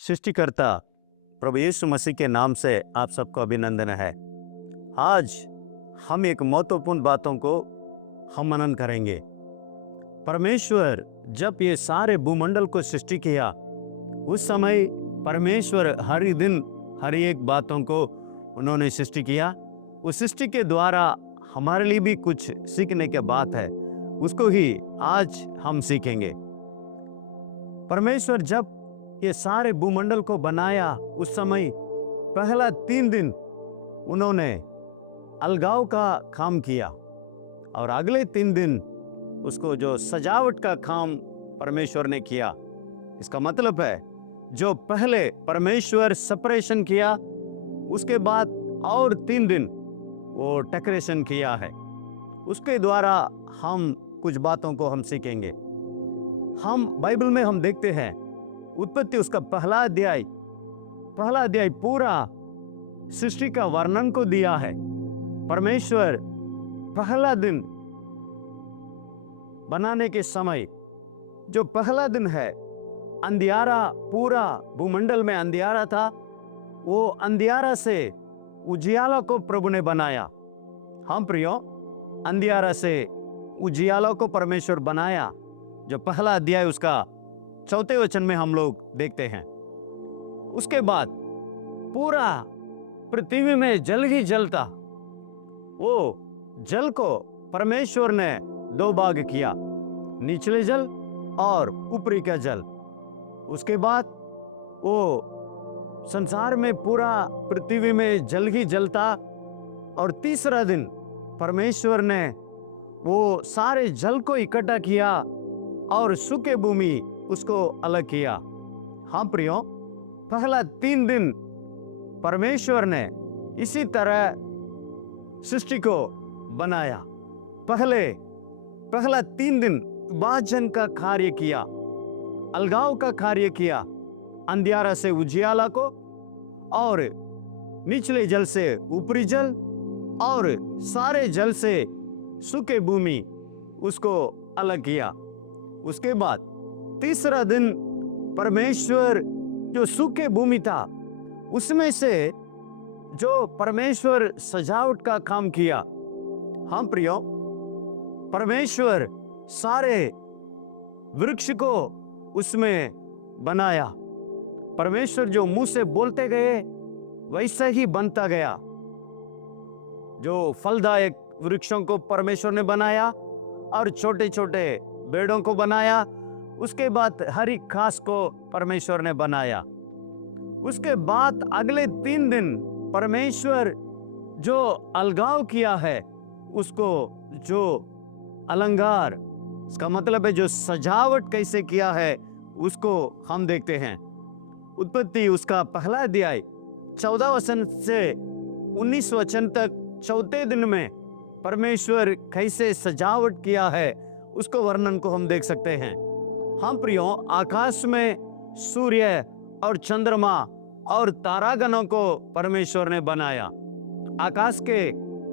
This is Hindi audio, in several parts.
सृष्टिकर्ता प्रभु यीशु मसीह के नाम से आप सबको अभिनंदन है। आज हम एक महत्वपूर्ण बातों को हम मनन करेंगे। परमेश्वर जब ये सारे भूमंडल को सृष्टि किया, उस समय परमेश्वर हर दिन हर एक बातों को उन्होंने सृष्टि किया। उस सृष्टि के द्वारा हमारे लिए भी कुछ सीखने की बात है, उसको ही आज हम सीखेंगे। परमेश्वर जब ये सारे भूमंडल को बनाया, उस समय पहला 3 दिन उन्होंने अलगाव का काम किया और अगले 3 दिन उसको जो सजावट का काम परमेश्वर ने किया। इसका मतलब है जो पहले परमेश्वर सेपरेशन किया, उसके बाद और 3 दिन वो डेकोरेशन किया है। उसके द्वारा हम कुछ बातों को हम सीखेंगे। हम बाइबल में हम देखते हैं, उत्पत्ति उसका पहला अध्याय पूरा सृष्टि का वर्णन को दिया है। परमेश्वर पहला दिन बनाने के समय, जो पहला दिन है, अंधियारा, पूरा भूमंडल में अंधियारा था, वो अंधियारा से उजियाला को प्रभु ने बनाया। हम प्रियो, अंधियारा से उजियाला को परमेश्वर बनाया। जो पहला अध्याय उसका 4 वचन में हम लोग देखते हैं। उसके बाद पूरा पृथ्वी में जल ही जल था। वो जल को परमेश्वर ने 2 भाग किया, निचले जल और ऊपरी का जल। उसके बाद वो संसार में पूरा पृथ्वी में जल ही जल था। और तीसरा दिन परमेश्वर ने वो सारे जल को इकट्ठा किया और सूखे भूमि उसको अलग किया। हाँ प्रियो, पहला 3 दिन परमेश्वर ने इसी तरह सृष्टि को बनाया। पहला 3 दिन विभाजन का कार्य किया, अलगाव का कार्य किया, अंधियारा से उजियाला को और निचले जल से ऊपरी जल और सारे जल से सूखे भूमि उसको अलग किया। उसके बाद तीसरा दिन परमेश्वर जो सूखे भूमि था, उसमें से जो परमेश्वर सजावट का काम किया। हम प्रियो, परमेश्वर सारे वृक्ष को उसमें बनाया। परमेश्वर जो मुंह से बोलते गए वैसा ही बनता गया। जो फलदायक वृक्षों को परमेश्वर ने बनाया और छोटे छोटे पेड़ों को बनाया। उसके बाद हरी घास को परमेश्वर ने बनाया। उसके बाद अगले 3 दिन परमेश्वर जो अलगाव किया है, उसको जो अलंकार, इसका मतलब है जो सजावट कैसे किया है, उसको हम देखते हैं। उत्पत्ति उसका पहला अध्याय 14 वचन से 19 वचन तक 4 दिन में परमेश्वर कैसे सजावट किया है, उसको वर्णन को हम देख सकते हैं। हम प्रियो, आकाश में सूर्य और चंद्रमा और तारागणों को परमेश्वर ने बनाया। आकाश के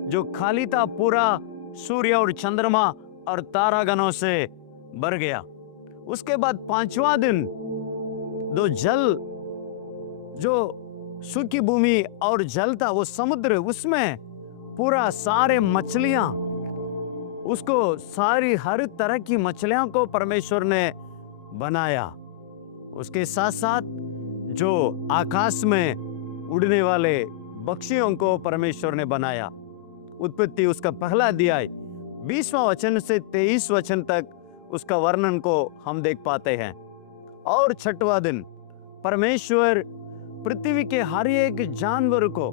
जो खाली था, पूरा सूर्य और चंद्रमा और तारागणों से भर गया। उसके बाद 5वां दिन दो जल, जो सूखी भूमि और जल था, वो समुद्र, उसमें पूरा सारे मछलियां, उसको सारी हर तरह की मछलियां को परमेश्वर ने बनाया। उसके साथ साथ जो आकाश में उड़ने वाले पक्षियों को परमेश्वर ने बनाया। उत्पत्ति उसका पहला अध्याय 20वां वचन से 23 वचन तक उसका वर्णन को हम देख पाते हैं। और 6वां दिन परमेश्वर पृथ्वी के हर एक जानवर को,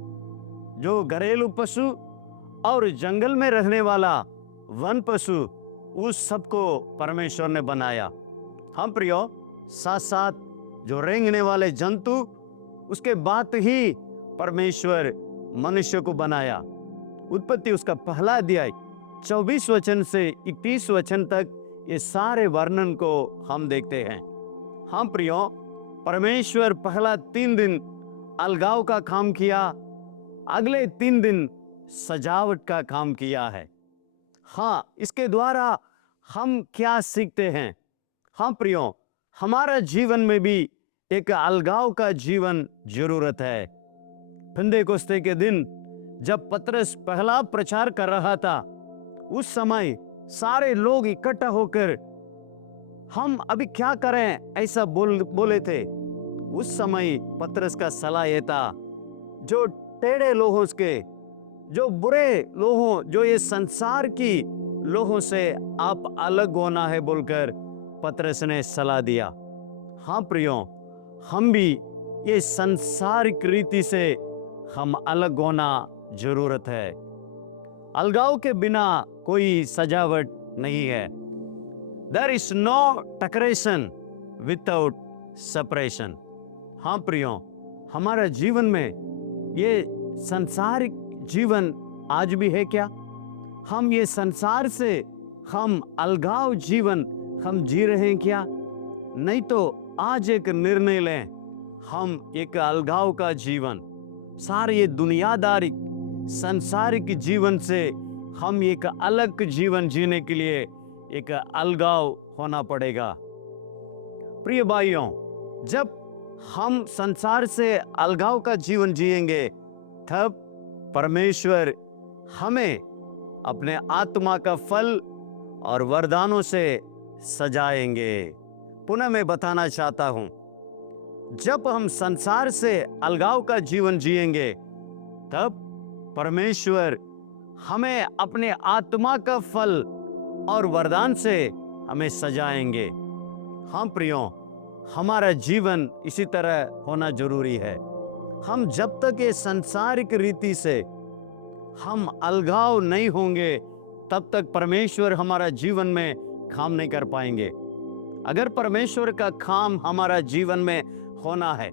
जो घरेलू पशु और जंगल में रहने वाला वन पशु, उस सबको परमेश्वर ने बनाया। हम प्रियो, साथ साथ जो रेंगने वाले जंतु, उसके बाद ही परमेश्वर मनुष्य को बनाया। उत्पत्ति उसका पहला अध्याय 24 वचन से 31 वचन तक ये सारे वर्णन को हम देखते हैं। हम प्रियो, परमेश्वर पहला 3 दिन अलगाव का काम किया, अगले 3 दिन सजावट का काम किया है। हाँ, इसके द्वारा हम क्या सीखते हैं? हाँ प्रियो, हमारा जीवन में भी एक अलगाव का जीवन जरूरत है। पिंतेकोस्ते के दिन जब पतरस पहला प्रचार कर रहा था, उस समय सारे लोग इकट्ठा होकर हम अभी क्या करें ऐसा बोले थे। उस समय पतरस का सलाह यह था, जो टेढ़े लोगों के, जो बुरे लोगों, जो ये संसार की लोगों से आप अलग होना है बोलकर पतरस ने सलाह दिया। हाँ प्रियो, हम भी ये संसारिक रीति से हम अलग होना जरूरत है। अलगाव के बिना कोई सजावट नहीं है। There is no decoration without separation. हाँ प्रियो, हमारा जीवन में ये संसारिक जीवन आज भी है क्या? हम ये संसार से हम अलगाव जीवन हम जी रहे हैं क्या? नहीं तो आज एक निर्णय लें, हम एक अलगाव का जीवन, सारे ये दुनियादारी संसारिक जीवन से हम एक अलग जीवन जीने के लिए एक अलगाव होना पड़ेगा। प्रिय भाइयों, जब हम संसार से अलगाव का जीवन जिएंगे, तब परमेश्वर हमें अपने आत्मा का फल और वरदानों से सजाएंगे। पुनः मैं बताना चाहता हूं, जब हम संसार से अलगाव का जीवन जिएंगे, तब परमेश्वर हमें अपने आत्मा का फल और वरदान से हमें सजाएंगे। हाँ प्रियो, हमारा जीवन इसी तरह होना जरूरी है। हम जब तक ये सांसारिक रीति से हम अलगाव नहीं होंगे, तब तक परमेश्वर हमारा जीवन में काम नहीं कर पाएंगे। अगर परमेश्वर का काम हमारा जीवन में होना है,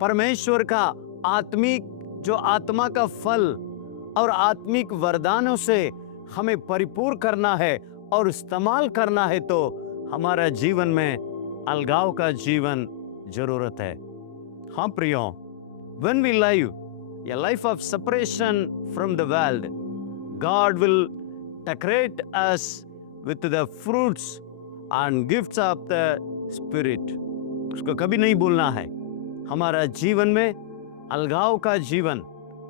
परमेश्वर का आत्मिक जो आत्मा का फल और आत्मिक वरदानों से हमें परिपूर्ण करना है और इस्तेमाल करना है, तो हमारा जीवन में अलगाव का जीवन जरूरत है। हाँ प्रियो, when we live a life of separation from the world, God will decorate us with the fruits and gifts of the Spirit. उसको कभी नहीं भूलना है। हमारा जीवन में अलगाव का जीवन,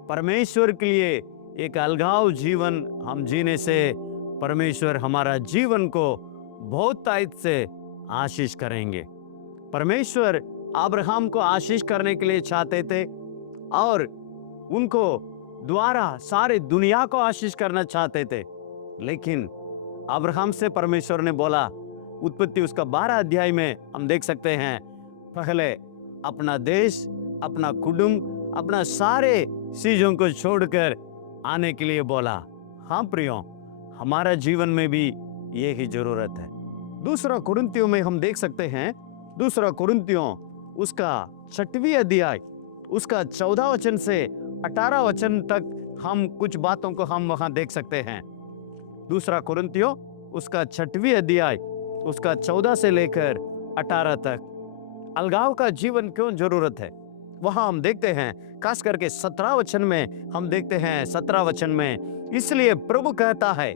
परमेश्वर के लिए एक अलगाव जीवन हम जीने से परमेश्वर हमारा जीवन को बहुत तायत से आशीष करेंगे। परमेश्वर अब्राहम को आशीष करने के लिए चाहते थे और उनको द्वारा सारे दुनिया को आशीष करना चाहते थे, लेकिन अब्राहम से परमेश्वर ने बोला, उत्पत्ति उसका 12 अध्याय में हम देख सकते हैं, पहले अपना देश, अपना कुटुंब, अपना सारे चीजों को छोड़कर आने के लिए बोला। हाँ प्रियो, हमारा जीवन में भी यही जरूरत है। दूसरा कुरिन्थियों में हम देख सकते हैं, दूसरा कुरिन्थियों उसका 6वीं अध्याय उसका 14 वचन से 18 वचन तक हम कुछ बातों को हम वहां देख सकते हैं। दूसरा कुरिन्थियों उसका 6वीं अध्याय उसका 14 से लेकर 18 तक अलगाव का जीवन क्यों जरूरत है, वहां हम देखते हैं। खास करके 17 वचन में हम देखते हैं, 17 वचन में, इसलिए प्रभु कहता है,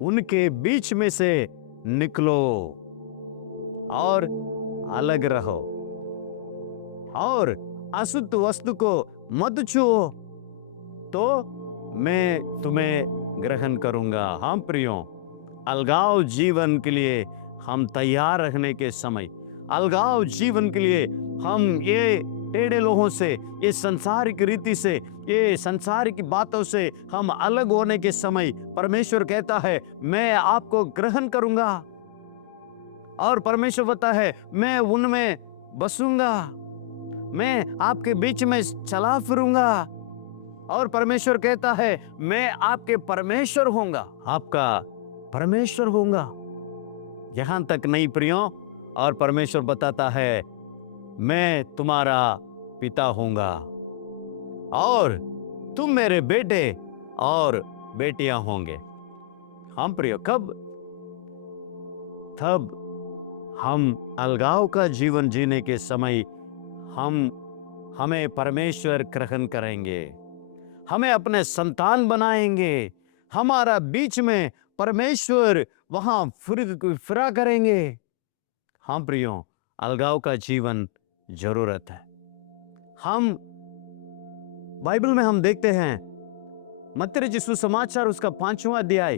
उनके बीच में से निकलो और अलग रहो और अशुद्ध वस्तु को मत छुओ, तो मैं तुम्हें ग्रहण करूंगा। हाँ प्रियो, अलगाव जीवन के लिए हम तैयार रहने के समय, अलगाव जीवन के लिए हम ये टेढ़े लोगों से, ये संसारिक रीति से, ये संसारिक बातों से हम अलग होने के समय परमेश्वर कहता है, मैं आपको ग्रहण करूंगा। और परमेश्वर बताता है, मैं उनमें बसूंगा, मैं आपके बीच में चला फिरूंगा। और परमेश्वर कहता है, मैं आपके परमेश्वर होऊंगा, आपका परमेश्वर होऊंगा। यहां तक नहीं प्रियो, और परमेश्वर बताता है, मैं तुम्हारा पिता होऊंगा और तुम मेरे बेटे और बेटियां होंगे। हम प्रियो, कब? तब हम अलगाव का जीवन जीने के समय हमें परमेश्वर ग्रहण करेंगे, हमें अपने संतान बनाएंगे, हमारा बीच में परमेश्वर वहां फिरा करेंगे। हाँ प्रियो, अलगाव का जीवन जरूरत है। हम बाइबल में हम देखते हैं मत्ती रचित सुसमाचार उसका 5वां अध्याय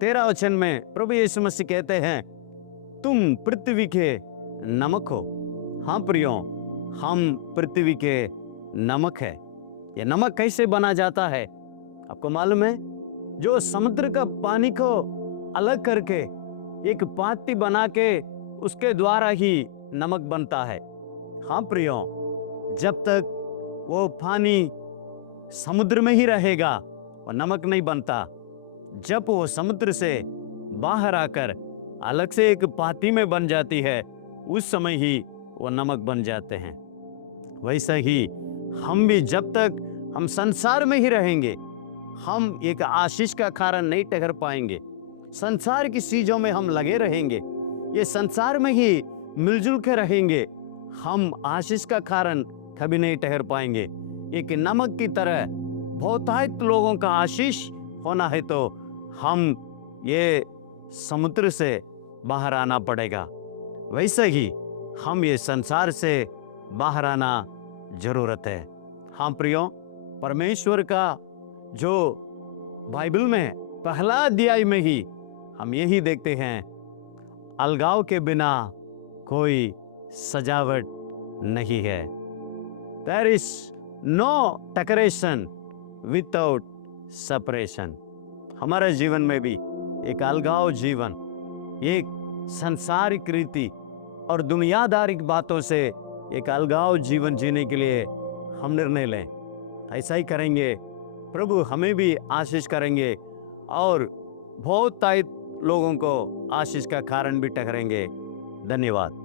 13 वचन में प्रभु यीशु मसीह कहते हैं, तुम पृथ्वी के नमक हो। हाँ प्रियो, हम पृथ्वी के नमक है। ये नमक कैसे बना जाता है आपको मालूम है? जो समुद्र का पानी को अलग करके एक पाती बना के उसके द्वारा ही नमक बनता है। हाँ प्रियो, जब तक वो पानी समुद्र में ही रहेगा वो नमक नहीं बनता। जब वो समुद्र से बाहर आकर अलग से एक पाती में बन जाती है, उस समय ही वो नमक बन जाते हैं। वैसा ही हम भी जब तक हम संसार में ही रहेंगे, हम एक आशीष का कारण नहीं ठहर पाएंगे। संसार की चीजों में हम लगे रहेंगे, ये संसार में ही मिलजुल के रहेंगे, हम आशीष का कारण कभी नहीं ठहर पाएंगे। एक नमक की तरह बहुतायत लोगों का आशीष होना है तो हम ये समुद्र से बाहर आना पड़ेगा। वैसे ही हम ये संसार से बाहर आना जरूरत है। हाँ प्रियो, परमेश्वर का जो बाइबल में पहला अध्याय में ही हम यही देखते हैं, अलगाव के बिना कोई सजावट नहीं है। There is no decoration without separation। हमारे जीवन में भी एक अलगाव जीवन, एक सांसारिक रीति और दुनियादारिक बातों से एक अलगाव जीवन जीने के लिए हम निर्णय लें। ऐसा ही करेंगे, प्रभु हमें भी आशीष करेंगे और बहुत लोगों को आशीष का कारण भी ठहरेंगे। धन्यवाद।